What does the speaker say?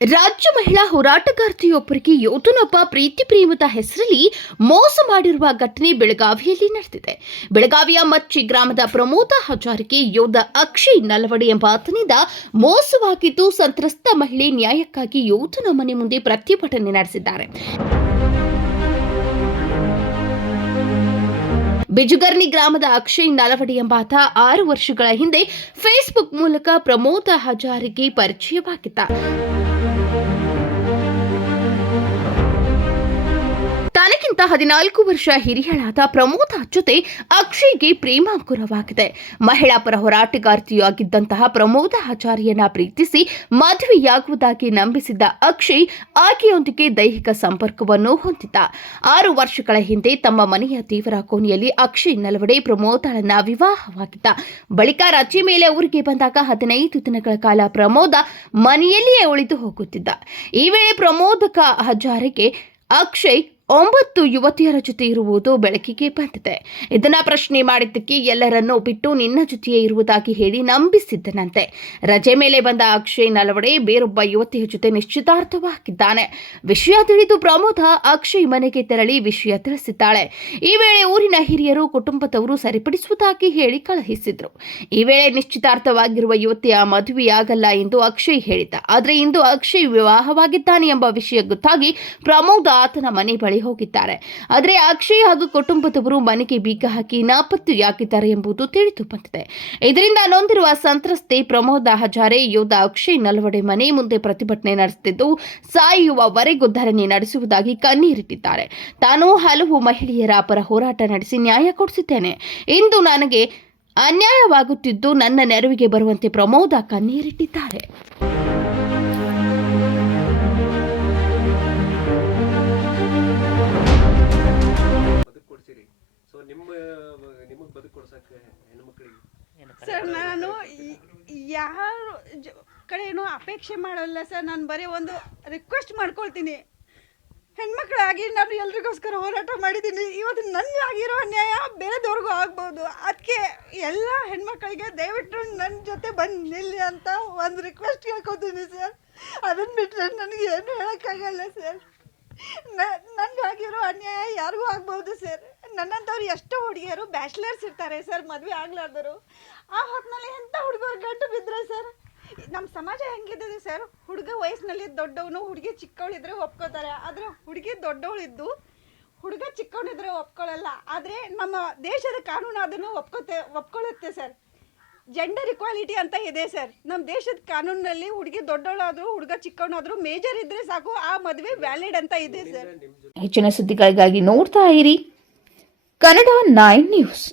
ರಾಜ್ಯ ಮಹಿಳಾ ಹೋರಾಟಗಾರ್ತಿಯೊಬ್ಬರಿಗೆ ಯೋಧನೊಬ್ಬ ಪ್ರೀತಿ ಪ್ರೇಮದ ಹೆಸರಲ್ಲಿ ಮೋಸ ಮಾಡಿರುವ ಘಟನೆ ಬೆಳಗಾವಿಯಲ್ಲಿ ನಡೆದಿದೆ. ಬೆಳಗಾವಿಯ ಮಚ್ಚಿ ಗ್ರಾಮದ ಪ್ರಮೋದ ಹಜಾರಿಗೆ ಯೋಧ ಅಕ್ಷಯ್ ನಲವಡಿ ಎಂಬ ಆತನಿಂದ ಮೋಸವಾಗಿದ್ದು ಸಂತ್ರಸ್ತ ಮಹಿಳೆ ನ್ಯಾಯಕ್ಕಾಗಿ ಯೋಧನ ಮನೆ ಮುಂದೆ ಪ್ರತಿಭಟನೆ ನಡೆಸಿದ್ದಾರೆ. ಬಿಜುಗರ್ನಿ ಗ್ರಾಮದ ಅಕ್ಷಯ್ ನಲವಡಿ ಎಂಬಾತ ಆರು ವರ್ಷಗಳ ಹಿಂದೆ ಫೇಸ್ಬುಕ್ ಮೂಲಕ ಪ್ರಮೋದ ಹಜಾರಿಗೆ ಪರಿಚಯವಾಗಿದ್ದ. Música ತನಗಿಂತ ಹದಿನಾಲ್ಕು ವರ್ಷ ಹಿರಿಯಳಾದ ಪ್ರಮೋದ ಜೊತೆ ಅಕ್ಷಯ್ಗೆ ಪ್ರೇಮಾಂಕುರವಾಗಿದೆ ಮಹಿಳಾ ಪರ ಹೋರಾಟಗಾರ್ತಿಯಾಗಿದ್ದಂತಹ ಪ್ರಮೋದ ಆಚಾರ್ಯನ ಪ್ರೀತಿಸಿ ಮದುವೆಯಾಗುವುದಾಗಿ ನಂಬಿಸಿದ್ದ ಅಕ್ಷಯ್ ಆಕೆಯೊಂದಿಗೆ ದೈಹಿಕ ಸಂಪರ್ಕವನ್ನು ಹೊಂದಿದ್ದ. ಆರು ವರ್ಷಗಳ ಹಿಂದೆ ತಮ್ಮ ಮನೆಯ ತೀವ್ರ ಕೋಣೆಯಲ್ಲಿ ಅಕ್ಷಯ್ ನಲವಡೆ ಪ್ರಮೋದಳನ್ನ ವಿವಾಹವಾಗಿದ್ದ. ಬಳಿಕ ರಜೆ ಮೇಲೆ ಊರಿಗೆ ಬಂದಾಗ ಹದಿನೈದು ದಿನಗಳ ಕಾಲ ಪ್ರಮೋದ ಮನೆಯಲ್ಲಿಯೇ ಉಳಿದು ಹೋಗುತ್ತಿದ್ದ. ಈ ವೇಳೆ ಪ್ರಮೋದಕ ಹಜಾರಿಗೆ ಅಕ್ಷಯ್ ಒಂಬತ್ತು ಯುವತಿಯರ ಜೊತೆ ಇರುವುದು ಬೆಳಕಿಗೆ ಬಂದಿದೆ. ಇದನ್ನ ಪ್ರಶ್ನೆ ಮಾಡಿದ್ದಕ್ಕೆ ಎಲ್ಲರನ್ನೂ ಬಿಟ್ಟು ನಿನ್ನ ಜೊತೆಯೇ ಇರುವುದಾಗಿ ಹೇಳಿ ನಂಬಿಸಿದ್ದನಂತೆ. ರಜೆ ಮೇಲೆ ಬಂದ ಅಕ್ಷಯ್ ನಲವಡೆ ಬೇರೊಬ್ಬ ಯುವತಿಯ ಜೊತೆ ನಿಶ್ಚಿತಾರ್ಥವಾಗಿದ್ದಾನೆ. ವಿಷಯ ತಿಳಿದು ಪ್ರಮೋದ ಅಕ್ಷಯ್ ಮನೆಗೆ ತೆರಳಿ ವಿಷಯ ತಿಳಿಸಿದ್ದಾಳೆ. ಈ ವೇಳೆ ಊರಿನ ಹಿರಿಯರು ಕುಟುಂಬದವರು ಸರಿಪಡಿಸುವುದಾಗಿ ಹೇಳಿ ಕಳುಹಿಸಿದ್ರು. ಈ ವೇಳೆ ನಿಶ್ಚಿತಾರ್ಥವಾಗಿರುವ ಯುವತಿಯ ಮದುವೆಯಾಗಲ್ಲ ಎಂದು ಅಕ್ಷಯ್ ಹೇಳಿದ್ದ. ಆದರೆ ಇಂದು ಅಕ್ಷಯ್ ವಿವಾಹವಾಗಿದ್ದಾನೆ ಎಂಬ ವಿಷಯ ಗೊತ್ತಾಗಿ ಪ್ರಮೋದ ಆತನ ಮನೆ ಬಳಿ ಹೋಗಿದ್ದಾರೆ. ಆದರೆ ಅಕ್ಷಯ್ ಹಾಗೂ ಕುಟುಂಬದವರು ಮನೆಗೆ ಬೀಗ ಹಾಕಿ ನಾಪತ್ತೆಯಾಗಿದ್ದಾರೆ ಎಂಬುದು ತಿಳಿದು ಬಂದಿದೆ. ಇದರಿಂದ ನೊಂದಿರುವ ಸಂತ್ರಸ್ತೆ ಪ್ರಮೋದ ಹಜಾರೆ, ಯೋಧ ಅಕ್ಷಯ್ ನಲವಡೆ ಮನೆ ಮುಂದೆ ಪ್ರತಿಭಟನೆ ನಡೆಸುತ್ತಿದ್ದು, ಸಾಯುವವರೆಗೂ ಧರಣಿ ನಡೆಸುವುದಾಗಿ ಕಣ್ಣೀರಿಟ್ಟಿದ್ದಾರೆ. ತಾನು ಹಲವು ಮಹಿಳೆಯರ ಪರ ಹೋರಾಟ ನಡೆಸಿ ನ್ಯಾಯ ಕೊಡಿಸಿದ್ದೇನೆ. ಇಂದು ನನಗೆ ಅನ್ಯಾಯವಾಗುತ್ತಿದ್ದು ನನ್ನ ನೆರವಿಗೆ ಬರುವಂತೆ ಪ್ರಮೋದ ಕಣ್ಣೀರಿಟ್ಟಿದ್ದಾರೆ. ನಿಮ್ಮ ನಿಮಗೆ ಬದುಕು ಕೊಡ್ಸಕ್ಕೆ ಹೆಣ್ಮಕ್ಳಿಗೆ? ಸರ್ ನಾನು ಯಾರು ಜ- ಕಡೆನೂ ಅಪೇಕ್ಷೆ ಮಾಡಲ್ಲ ಸರ್ ನಾನು ಬರೀ ಒಂದು ರಿಕ್ವೆಸ್ಟ್ ಮಾಡ್ಕೊಳ್ತೀನಿ. ಹೆಣ್ಮಕ್ಳಾಗಿ ನಾನು ಎಲ್ರಿಗೋಸ್ಕರ ಹೋರಾಟ ಮಾಡಿದ್ದೀನಿ. ಇವತ್ತು ನನ್ನ ಆಗಿರೋ ಅನ್ಯಾಯ ಬೇರೆದವ್ರಿಗೂ ಆಗ್ಬೋದು. ಅದಕ್ಕೆ ಎಲ್ಲ ಹೆಣ್ಮಕ್ಳಿಗೆ ದಯವಿಟ್ಟು ನನ್ನ ಜೊತೆ ಬಂದು ನಿಲ್ಲಿ ಅಂತ ಒಂದು ರಿಕ್ವೆಸ್ಟ್ ಕೇಳ್ಕೊತೀನಿ ಸರ್. ಅದನ್ನು ಬಿಟ್ಟರೆ ನನಗೆ ಏನು ಹೇಳೋಕ್ಕಾಗಲ್ಲ ಸರ್. ನನಗಾಗಿರೋ ಅನ್ಯಾಯ ಯಾರಿಗೂ ಆಗ್ಬೋದು ಸರ್. ನನ್ನಂಥವ್ರು ಎಷ್ಟೋ ಹುಡುಗಿಯರು ಬ್ಯಾಚುಲರ್ಸ್ ಇರ್ತಾರೆ ಸರ್, ಮದುವೆ ಆಗ್ಲಾರ್ದರು ಆ ಹೊತ್ತಿನಲ್ಲಿ ಎಂಥ ಹುಡುಗರು ಗಂಟು ಬಿದ್ದರೆ ಸರ್? ನಮ್ಮ ಸಮಾಜ ಹೆಂಗಿದೆ ಸರ್? ಹುಡುಗ ವಯಸ್ಸಿನಲ್ಲಿ ದೊಡ್ಡವನು, ಹುಡುಗಿ ಚಿಕ್ಕವಳಿದ್ರೆ ಒಪ್ಕೋತಾರೆ. ಆದರೆ ಹುಡುಗಿ ದೊಡ್ಡವಳಿದ್ದು ಹುಡುಗ ಚಿಕ್ಕವಳಿದ್ರೆ ಒಪ್ಕೊಳ್ಳಲ್ಲ ಆದರೆ ನಮ್ಮ ದೇಶದ ಕಾನೂನು ಅದನ್ನು ಒಪ್ಕೋತೆ, ಒಪ್ಕೊಳ್ಳುತ್ತೆ ಸರ್. ಜೆಂಡರ್ ಇಕ್ವಾಲಿಟಿ ಅಂತ ಇದೆ ಸರ್. ನಮ್ಮ ದೇಶದ ಕಾನೂನಿನಲ್ಲಿ ಹುಡುಗಿ ದೊಡ್ಡವಳಾದರೂ, ಹುಡುಗ ಚಿಕ್ಕವನಾದರೂ ಮೇಜರ್ ಇದ್ರೆ ಸಾಕು, ಆ ಮದುವೆ ವ್ಯಾಲಿಡ್ ಅಂತ ಇದೆ ಸರ್. ಹೆಚ್ಚಿನ ಸುದ್ದಿಗಳಿಗಾಗಿ ನೋಡ್ತಾ ಇರಿ. Kannada nine news